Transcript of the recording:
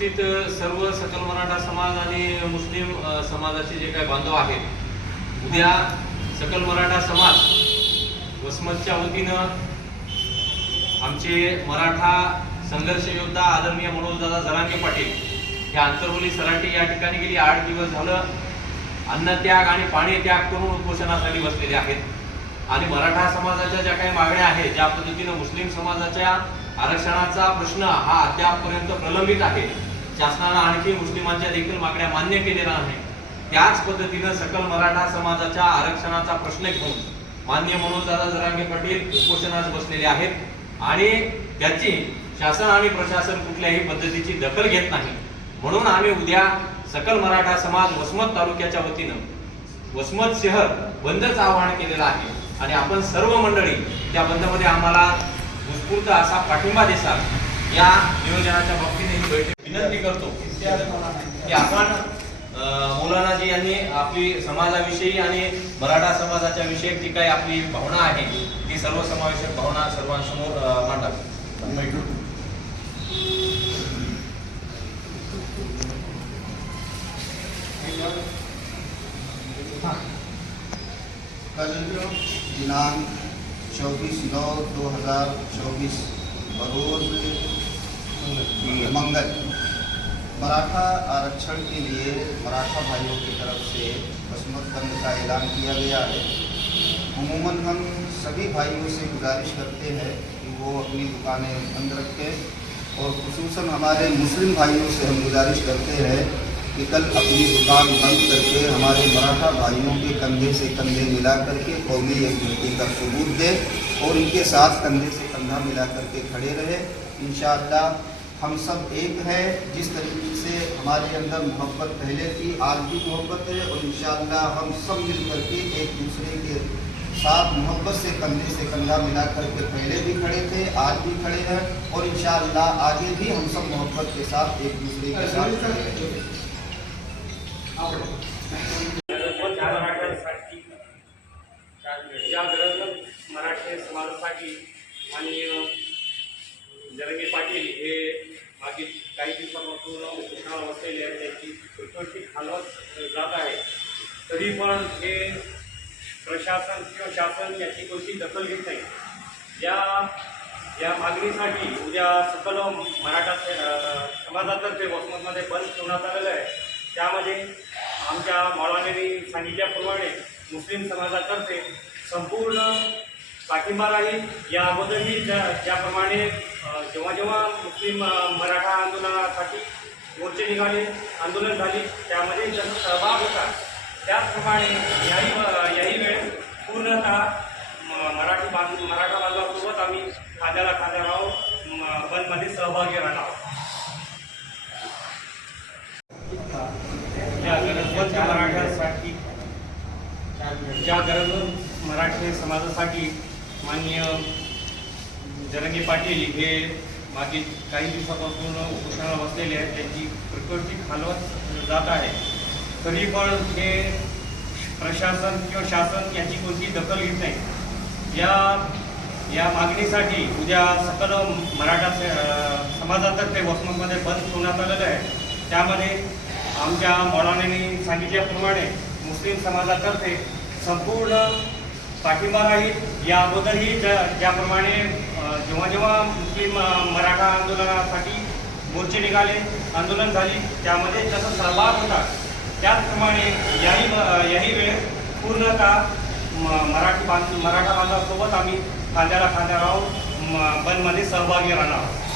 सर्व सकल मराठा समाज आणि मुस्लिम समाजाचे जे काही बांधव आहेत उद्या सकल मराठा समाज वसमतच्या वतीनं आमचे मराठा संघर्ष योद्धा आदरणीय मनोजदादा जरांगे पाटील हे आंतरवली सराटी या ठिकाणी गेली. आठ दिवस झालं अन्नत्याग आणि पाणी त्याग करून उपोषणासाठी बसलेले आहेत. आणि मराठा समाजाच्या ज्या काही मागण्या आहेत ज्या पद्धतीनं मुस्लिम समाजाच्या आरक्षणाचा प्रश्न हा अद्यापपर्यंत प्रलंबित आहे शासनानं आणखी मुस्लिमांच्या देखील मागण्या मान्य केलेल्या आहेत. त्याच पद्धतीनं सकल मराठा समाजाच्या आरक्षणाचा प्रश्न घेऊन मान्य दादा जरांगे पाटील उपोषणास बसलेले आहेत आणि त्याची शासन आणि प्रशासन कुठल्याही पद्धतीची दखल घेत नाही. म्हणून आम्ही उद्या सकल मराठा समाज वसमत तालुक्याच्या वतीनं वसमत शहर बंदच आवाहन केलेलं आहे आणि आपण सर्व मंडळी त्या बंदमध्ये आम्हाला उत्स्फूर्त असा पाठिंबा देसाल. या नियोजनाच्या बाबतीने ही बैठक विनंती करतो. की आपण मौलानाजी यांनी आपली समाजाविषयी आणि मराठा समाजाच्या विषयी जी काही आपली भावना आहे ती सर्वसमावेशक भावना सर्वांसमोर मांडावी. कल दिनांक चौबीस नौ दो हजार चौबीस बरोज मंगल। मराठा आरक्षण के लिए मराठा भाइयों की तरफ़ से बसमत बंद का ऐलान किया गया है। अमूमन हम सभी भाइयों से गुजारिश करते हैं कि वो अपनी दुकानें बंद रखें और खसूस हमारे मुस्लिम भाइयों से हम गुजारिश करते हैं कि कल अपनी दुकान बंद करके हमारे मराठा भाइयों के कंधे से कंधे मिला करके कौमी एकजुटती का सबूत दें और इनके साथ कंधे से कंधा मिला करके खड़े रहे। इन हम सब एक हैं, जिस तरीके से हमारे अंदर मोहब्बत पहले थी, आज भी मोहब्बत है और इन हम सब मिल करके एक दूसरे के साथ मोहब्बत से कंधे से कंधा मिला करके पहले भी खड़े थे, आज भी खड़े हैं और इन आगे भी हम सब मोहब्बत के साथ एक दूसरे के साथ या गरज मराठी समाजासाठी हे मागील काही दिवसापासून उपोषणावर बसलेले आहे त्यांची प्रकृती खालवत जात आहे. तरी पण हे प्रशासन किंवा शासन याची कोणती दखल घेत नाही. या या मागणीसाठी उद्या सकल मराठा समाजातर्फे वसमतमध्ये बंद ठेवण्यात आलेलं आहे त्यामध्ये आमच्या मावळानेनी सांगितल्याप्रमाणे मुस्लिम समाजातर्फे संपूर्ण पाठिंबा राहील या अगोदरही ज्या ज्याप्रमाणे जेव्हा जेव्हा मुस्लिम मराठा आंदोलनासाठी मोर्चे निघाले आंदोलन झाली त्यामध्ये त्यांचा सहभाग होता त्याचप्रमाणे याही याही वेळेस पूर्णतः म- मराठी बांध मराठा बांधवासोबत आम्ही खाद्याला खाद्या राहून बंदमध्ये सहभागी राहणार आहोत. मराठ्यासाठी ज्या गरज मराठी समाजासाठी माननीय जरंगे पाटील हे मागील काही दिवसापासून उपोषणाला बसलेले आहेत. त्यांची प्रकृती खालवत जात आहे. तरी पण हे प्रशासन किंवा शासन याची कोणती दखल घेत नाही. या या मागणीसाठी उद्या सकल मराठा समाजातर्फे वसमतमध्ये बंद ठेवण्यात आलेलं आहे. त्यामध्ये आमच्या मौलानांनी सांगितल्याप्रमाणे मुस्लिम समाजातर्फे संपूर्ण पाठिंबा राहील. या अगोदरही ज्या ज्याप्रमाणे जेव्हा जेव्हा मुस्लिम मराठा आंदोलनासाठी मोर्चे निघाले आंदोलन झाली त्यामध्ये त्याचा सहभाग होता. त्याचप्रमाणे याही याही वेळेस पूर्णतः म- मराठी बांध मराठा बांधवासोबत आम्ही खांद्याला खांद्या राहून म- बंदमध्ये सहभागी राहणार आहोत.